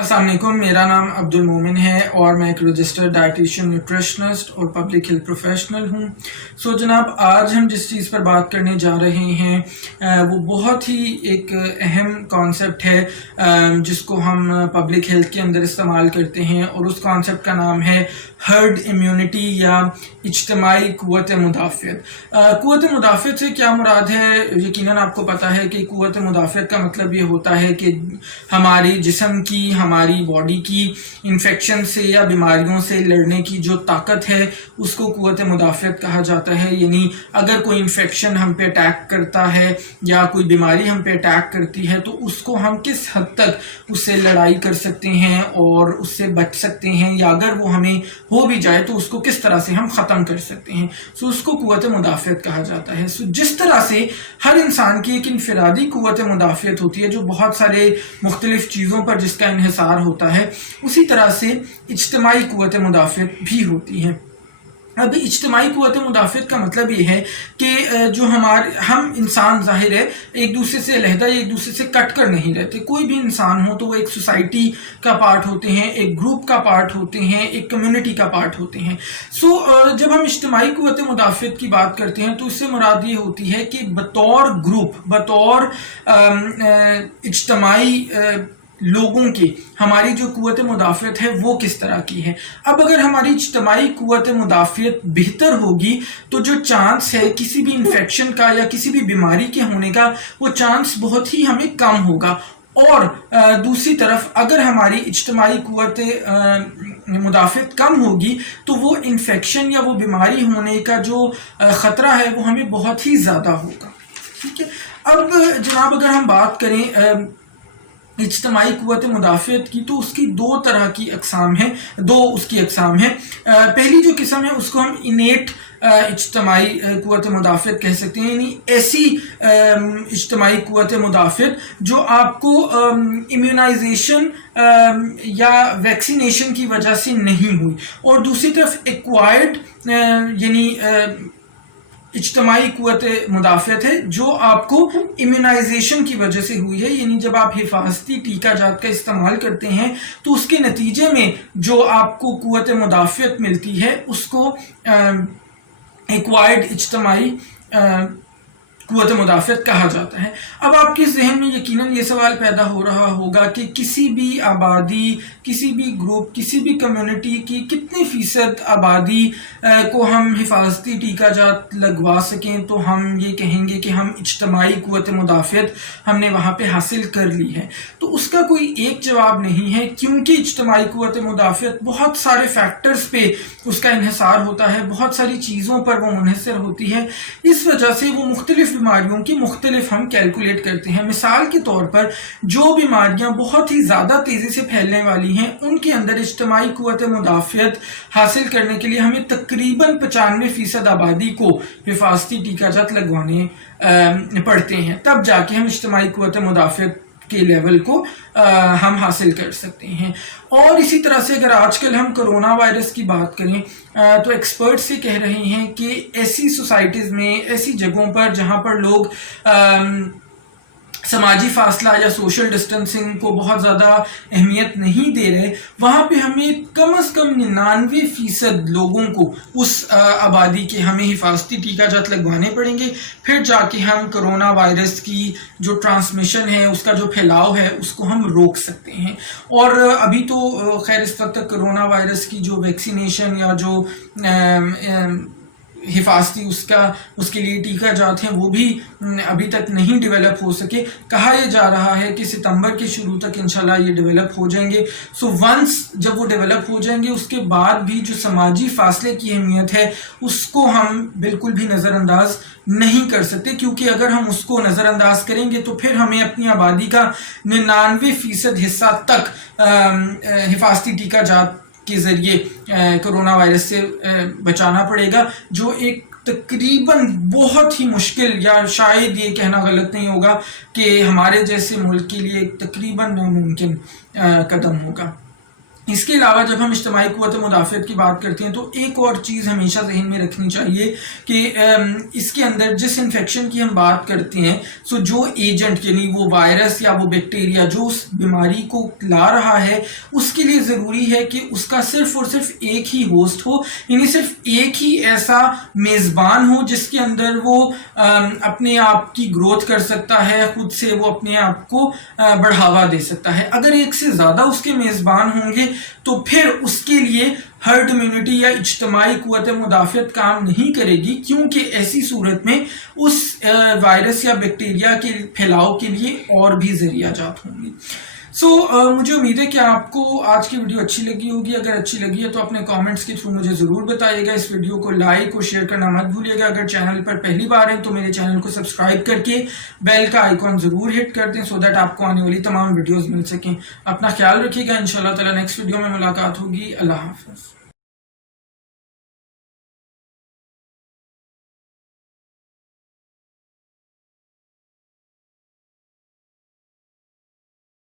السلام علیکم، میرا نام عبد المومن ہے اور میں ایک رجسٹرڈ ڈائٹیشین نیوٹریشنسٹ اور پبلک ہیلتھ پروفیشنل ہوں۔ جناب، آج ہم جس چیز پر بات کرنے جا رہے ہیں وہ بہت ہی ایک اہم کانسیپٹ ہے جس کو ہم پبلک ہیلتھ کے اندر استعمال کرتے ہیں، اور اس کانسیپٹ کا نام ہے ہرڈ امیونٹی یا اجتماعی قوت مدافعت۔ قوت مدافعت سے کیا مراد ہے؟ یقیناً آپ کو پتہ ہے کہ قوت مدافعت کا مطلب یہ ہوتا ہے کہ ہماری جسم کی، ہماری باڈی کی انفیکشن سے یا بیماریوں سے لڑنے کی جو طاقت ہے اس کو قوت مدافعت کہا جاتا ہے۔ یعنی اگر کوئی انفیکشن ہم پہ اٹیک کرتا ہے یا کوئی بیماری ہم پہ اٹیک کرتی ہے تو اس کو ہم کس حد تک اس سے لڑائی کر سکتے ہیں اور اس سے بچ سکتے ہیں، یا اگر وہ ہمیں ہو بھی جائے تو اس کو کس طرح سے ہم ختم کر سکتے ہیں، اس کو قوت مدافعت کہا جاتا ہے۔ جس طرح سے ہر انسان کی ایک انفرادی قوت مدافعت ہوتی ہے جو بہت سارے مختلف چیزوں پر جس کا انحصار ہوتا ہے، اسی طرح سے اجتماعی قوت مدافعت بھی ہوتی ہے۔ اب اجتماعی قوت مدافعت کا مطلب یہ ہے کہ جو ہم انسان ظاہر ہے ایک دوسرے سے علیحدہ یا ایک دوسرے سے کٹ کر نہیں رہتے۔ کوئی بھی انسان ہو تو وہ ایک سوسائٹی کا پارٹ ہوتے ہیں، ایک گروپ کا پارٹ ہوتے ہیں، ایک کمیونٹی کا پارٹ ہوتے ہیں۔ جب ہم اجتماعی قوت مدافعت کی بات کرتے ہیں تو اس سے مراد یہ ہوتی ہے کہ بطور گروپ، بطور اجتماعی لوگوں کے ہماری جو قوت مدافعت ہے وہ کس طرح کی ہے۔ اب اگر ہماری اجتماعی قوت مدافعت بہتر ہوگی تو جو چانس ہے کسی بھی انفیکشن کا یا کسی بھی بیماری کے ہونے کا، وہ چانس بہت ہی ہمیں کم ہوگا۔ اور دوسری طرف اگر ہماری اجتماعی قوت مدافعت کم ہوگی تو وہ انفیکشن یا وہ بیماری ہونے کا جو خطرہ ہے وہ ہمیں بہت ہی زیادہ ہوگا۔ ٹھیک ہے، اب جناب اگر ہم بات کریں اجتماعی قوت مدافعت کی تو اس کی دو اقسام ہیں۔ پہلی جو قسم ہے اس کو ہم انیٹ اجتماعی قوت مدافعت کہہ سکتے ہیں، یعنی ایسی اجتماعی قوت مدافعت جو آپ کو امیونائزیشن یا ویکسینیشن کی وجہ سے نہیں ہوئی، اور دوسری طرف ایکوائرڈ یعنی اجتماعی قوت مدافعت ہے جو آپ کو امیونائزیشن کی وجہ سے ہوئی ہے۔ یعنی جب آپ حفاظتی ٹیکہ جات کا استعمال کرتے ہیں تو اس کے نتیجے میں جو آپ کو قوت مدافعت ملتی ہے اس کو ایکوائرڈ اجتماعی قوت مدافعت کہا جاتا ہے۔ اب آپ کے ذہن میں یقیناً یہ سوال پیدا ہو رہا ہوگا کہ کسی بھی آبادی، کسی بھی گروپ، کسی بھی کمیونٹی کی کتنی فیصد آبادی کو ہم حفاظتی ٹیکہ جات لگوا سکیں تو ہم یہ کہیں گے کہ ہم اجتماعی قوت مدافعت ہم نے وہاں پہ حاصل کر لی ہے؟ تو اس کا کوئی ایک جواب نہیں ہے، کیونکہ اجتماعی قوت مدافعت بہت سارے فیکٹرز پہ اس کا انحصار ہوتا ہے، بہت ساری چیزوں پر وہ منحصر ہوتی ہے۔ اس وجہ سے وہ مختلف بیماریوں کی مختلف ہم کیلکولیٹ کرتے ہیں۔ مثال کے طور پر جو بیماریاں بہت ہی زیادہ تیزی سے پھیلنے والی ہیں ان کے اندر اجتماعی قوت مدافعت حاصل کرنے کے لیے ہمیں تقریباً 95% آبادی کو حفاظتی ٹیکہ جات لگوانے پڑتے ہیں، تب جا کے ہم اجتماعی قوت مدافعت کے لیول کو ہم حاصل کر سکتے ہیں۔ اور اسی طرح سے اگر آج کل ہم کرونا وائرس کی بات کریں تو ایکسپرٹس یہ کہہ رہے ہیں کہ ایسی سوسائٹیز میں، ایسی جگہوں پر جہاں پر لوگ سماجی فاصلہ یا سوشل ڈسٹنسنگ کو بہت زیادہ اہمیت نہیں دے رہے، وہاں پہ ہمیں کم از کم 99% لوگوں کو اس آبادی کے ہمیں حفاظتی ٹیکہ جات لگوانے پڑیں گے، پھر جا کے ہم کرونا وائرس کی جو ٹرانسمیشن ہے، اس کا جو پھیلاؤ ہے، اس کو ہم روک سکتے ہیں۔ اور ابھی تو خیر اس وقت تک کرونا وائرس کی جو ویکسینیشن یا جو حفاظتی اس کے لیے ٹیکہ جات ہیں وہ بھی ابھی تک نہیں ڈیولپ ہو سکے۔ کہا یہ جا رہا ہے کہ ستمبر کے شروع تک انشاءاللہ یہ ڈیولپ ہو جائیں گے۔ ونس جب وہ ڈیولپ ہو جائیں گے اس کے بعد بھی جو سماجی فاصلے کی اہمیت ہے اس کو ہم بالکل بھی نظر انداز نہیں کر سکتے، کیونکہ اگر ہم اس کو نظر انداز کریں گے تو پھر ہمیں اپنی آبادی کا 99% حصہ تک حفاظتی ٹیکہ جات کے ذریعے کرونا وائرس سے بچانا پڑے گا، جو ایک تقریباً بہت ہی مشکل، یا شاید یہ کہنا غلط نہیں ہوگا کہ ہمارے جیسے ملک کے لیے تقریباً ناممکن قدم ہوگا۔ اس کے علاوہ جب ہم اجتماعی قوت مدافعت کی بات کرتے ہیں تو ایک اور چیز ہمیشہ ذہن میں رکھنی چاہیے کہ اس کے اندر جس انفیکشن کی ہم بات کرتے ہیں سو جو ایجنٹ یعنی وہ وائرس یا وہ بیکٹیریا جو اس بیماری کو لا رہا ہے اس کے لیے ضروری ہے کہ اس کا صرف اور صرف ایک ہی ہوسٹ ہو، یعنی صرف ایک ہی ایسا میزبان ہو جس کے اندر وہ اپنے آپ کی گروتھ کر سکتا ہے، خود سے وہ اپنے آپ کو بڑھاوا دے سکتا ہے۔ اگر ایک سے زیادہ اس کے میزبان ہوں گے تو پھر اس کے لیے ہرڈ امیونٹی یا اجتماعی قوت مدافعت کام نہیں کرے گی، کیونکہ ایسی صورت میں اس وائرس یا بیکٹیریا کے پھیلاؤ کے لیے اور بھی ذریعہ جات ہوں گے۔ مجھے امید ہے کہ آپ کو آج کی ویڈیو اچھی لگی ہوگی۔ اگر اچھی لگی ہے تو اپنے کامنٹس کے تھرو مجھے ضرور بتائیے گا۔ اس ویڈیو کو لائک اور شیئر کرنا مت بھولیے گا۔ اگر چینل پر پہلی بار ہیں تو میرے چینل کو سبسکرائب کر کے بیل کا آئیکن ضرور ہٹ کر دیں، سو دیٹ آپ کو آنے والی تمام ویڈیوز مل سکیں۔ اپنا خیال رکھیے گا، انشاءاللہ تعالی نیکسٹ ویڈیو میں ملاقات ہوگی۔ اللہ حافظ۔